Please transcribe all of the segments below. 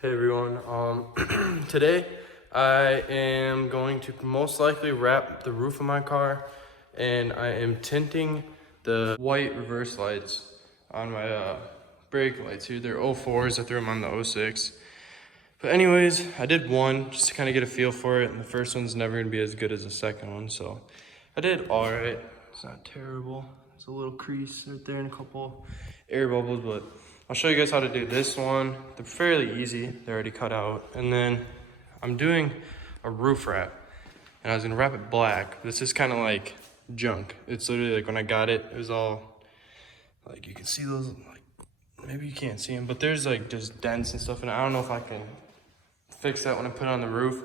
Hey everyone, today I am going to most likely wrap the roof of my car, and I am tinting the white reverse lights on my brake lights here. They're 04s, I threw them on the 06. But anyways, I did one just to kind of get a feel for it, and the first one's never going to be as good as the second one, so I did alright. It's not terrible. There's a little crease right there and a couple air bubbles, but I'll show you guys how to do this one. They're fairly easy. They're already cut out. And then I'm doing a roof wrap, and I was gonna wrap it black. This is kind of like junk. It's literally like when I got it, it was all like, you can see those, like, maybe you can't see them, but there's like just dents and stuff, and I don't know if I can fix that when I put it on the roof.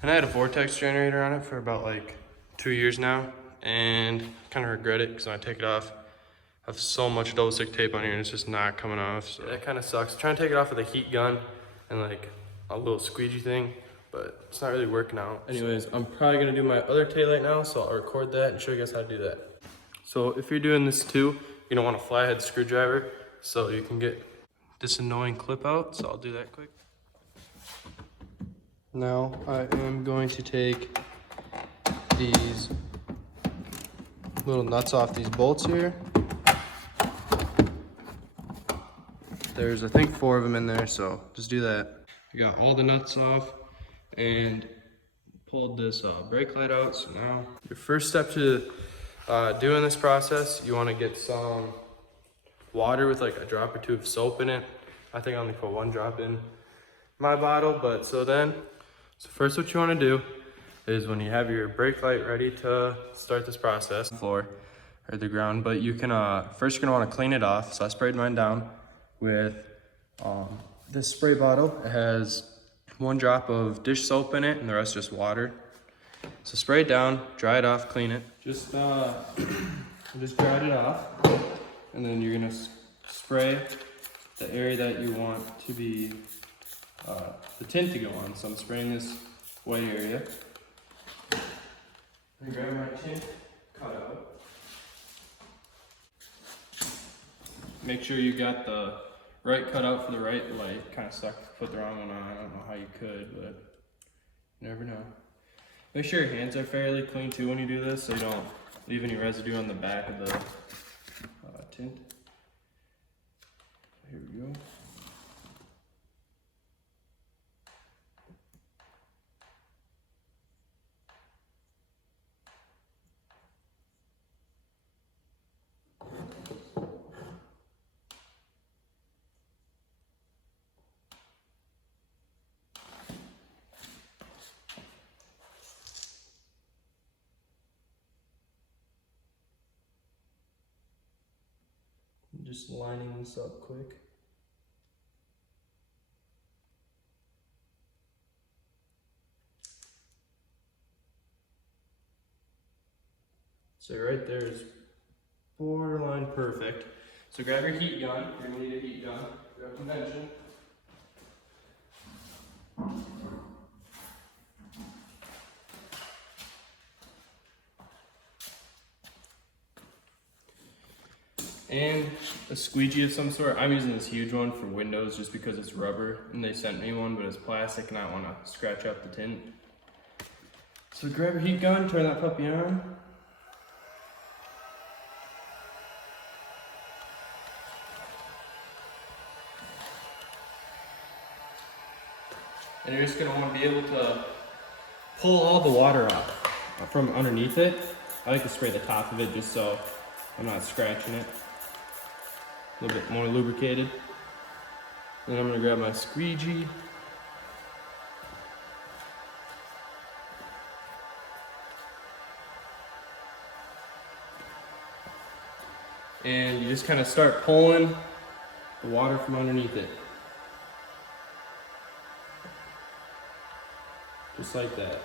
And I had a vortex generator on it for about like 2 years now, and kind of regret it because when I take it off, I have so much double stick tape on here and it's just not coming off. So that kind of sucks. I'm trying to take it off with a heat gun and like a little squeegee thing, but it's not really working out. Anyways, I'm probably gonna do my other taillight now, so I'll record that and show you guys how to do that. So if you're doing this too, you're gonna want a flathead screwdriver so you can get this annoying clip out. So I'll do that quick. Now I am going to take these little nuts off these bolts here. There's, I think, 4 of them in there, so just do that. I got all the nuts off and pulled this brake light out. So now your first step to doing this process, you want to get some water with like a drop or 2 of soap in it. I think I only put 1 drop in my bottle, but so first what you want to do is when you have your brake light ready to start this process, floor or the ground, but you can first you're gonna want to clean it off. So I sprayed mine down with this spray bottle. It has 1 drop of dish soap in it and the rest just water. So spray it down, dry it off, clean it. Just dry it off, and then you're gonna spray the area that you want to be the tint to go on. So I'm spraying this white area. I'm gonna grab my tint cutout. Make sure you got the right cutout for the right light. Kind of sucked to put the wrong one on. I don't know how you could, but you never know. Make sure your hands are fairly clean too when you do this, so you don't leave any residue on the back of the tint. Here we go. Just lining this up quick. So right there is borderline perfect. So grab your heat gun. You're gonna need a heat gun. Grab convention. And a squeegee of some sort. I'm using this huge one for windows just because it's rubber, and they sent me one, but it's plastic and I want to scratch up the tint. So grab your heat gun, turn that puppy on. And you're just going to want to be able to pull all the water off from underneath it. I like to spray the top of it just so I'm not scratching it. A little bit more lubricated. Then I'm gonna grab my squeegee. And you just kind of start pulling the water from underneath it. Just like that.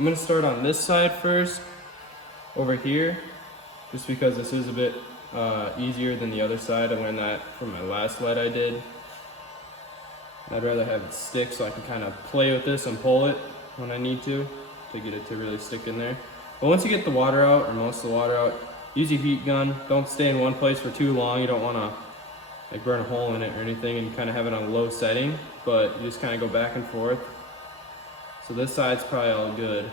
I'm gonna start on this side first, over here, just because this is a bit easier than the other side. I learned that from my last lead I did. I'd rather have it stick so I can kind of play with this and pull it when I need to get it to really stick in there. But once you get the water out, or most of the water out, use your heat gun. Don't stay in one place for too long. You don't want to like burn a hole in it or anything, and kind of have it on a low setting, but you just kind of go back and forth. So this side's probably all good.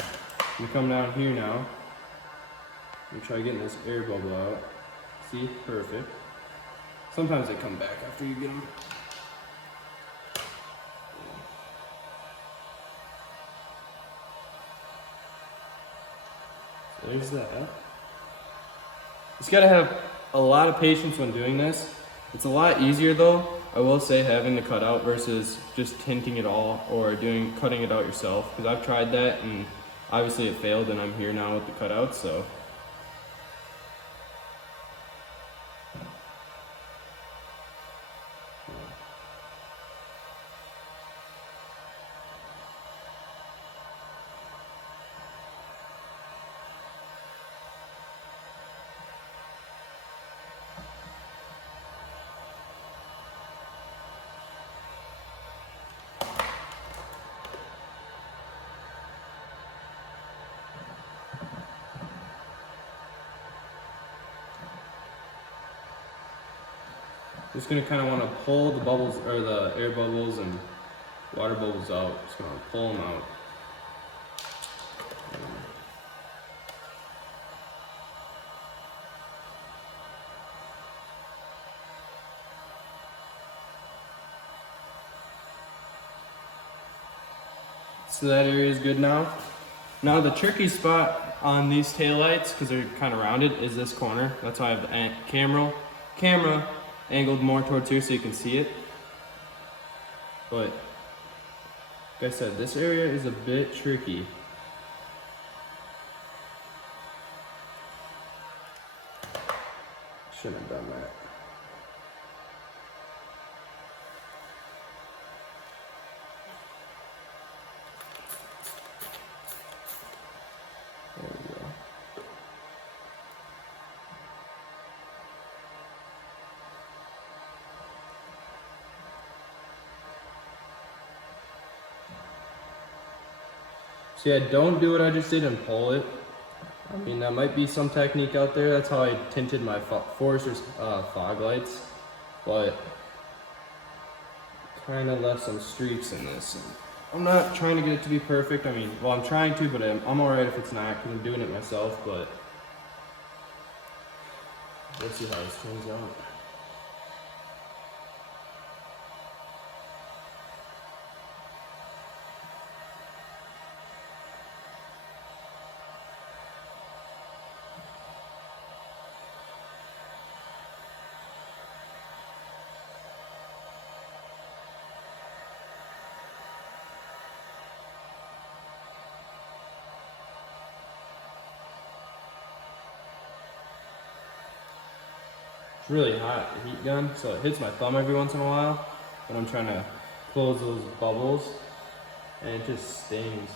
I'm gonna come down here now and try getting this air bubble out. See, perfect. Sometimes they come back after you get them. So there's that. Just gotta have a lot of patience when doing this. It's a lot easier though, I will say, having the cutout versus just tinting it all or cutting it out yourself, because I've tried that and obviously it failed, and I'm here now with the cutouts, so. Just gonna kind of want to pull the bubbles, or the air bubbles and water bubbles out. Just gonna pull them out. So that area is good now. Now the tricky spot on these taillights, because they're kind of rounded, is this corner. That's why I have the camera angled more towards here so you can see it. But like I said, this area is a bit tricky. Shouldn't have done that. There we go. So yeah, don't do what I just did and pull it. I mean, that might be some technique out there. That's how I tinted my Forester's fog lights, but kind of left some streaks in this. I'm not trying to get it to be perfect. I mean, well, I'm trying to, but I'm alright if it's not, because I'm doing it myself, but let's see how this turns out. It's really hot, the heat gun, so it hits my thumb every once in a while when I'm trying to close those bubbles, and it just stings.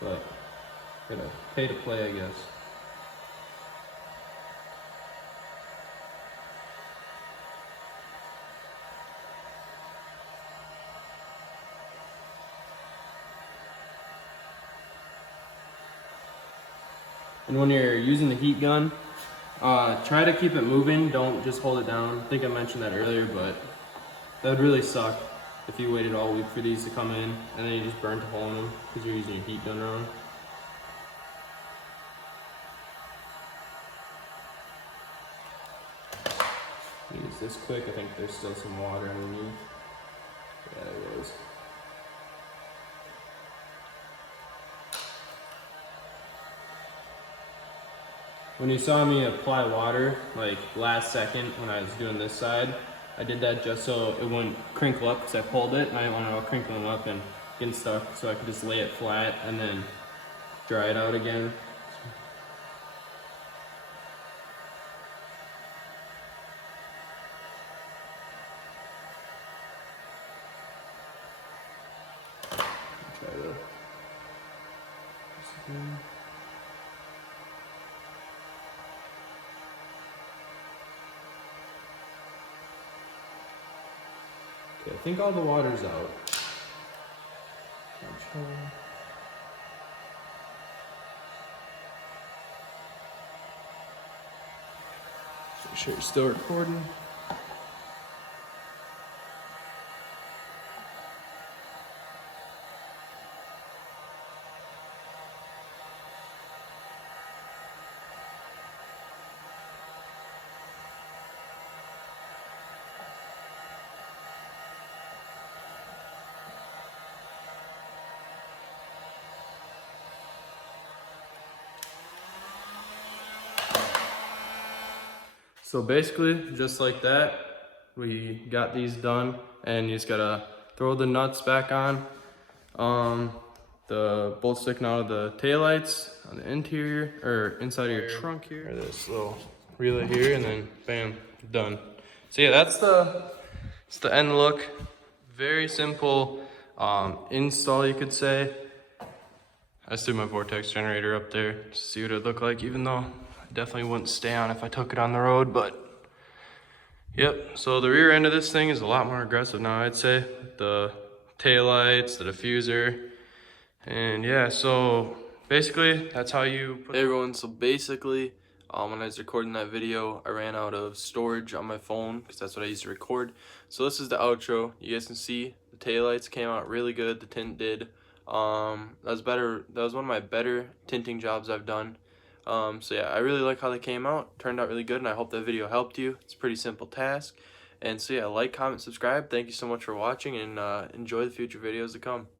But gotta pay to play, I guess. And when you're using the heat gun, try to keep it moving. Don't just hold it down. I think I mentioned that earlier, but that would really suck if you waited all week for these to come in and then you just burnt a hole in them because you're using your heat gun wrong. Use this quick. I think there's still some water underneath. Yeah, there is. When you saw me apply water, like last second when I was doing this side, I did that just so it wouldn't crinkle up because I pulled it and I didn't want it all crinkling up and getting stuck, so I could just lay it flat and then dry it out again. Try to Okay, I think all the water's out. Make sure you're still recording. So basically, just like that, we got these done, and you just gotta throw the nuts back on. The bolt sticking out of the taillights on the interior, or inside of your trunk here. Or this little relay here, and then bam, done. So yeah, it's the end look. Very simple install, you could say. I just threw my vortex generator up there to see what it looked like, even though I definitely wouldn't stay on if I took it on the road, but yep. So the rear end of this thing is a lot more aggressive now, I'd say. The taillights, the diffuser, and yeah, so basically that's how you put. Hey everyone, so basically when I was recording that video, I ran out of storage on my phone because that's what I used to record. So this is the outro. You guys can see the taillights came out really good, the tint did. That was one of my better tinting jobs I've done. So yeah, I really like how they came out. Turned out really good, and I hope that video helped you. It's a pretty simple task. And so yeah, like, comment, subscribe. Thank you so much for watching, and enjoy the future videos to come.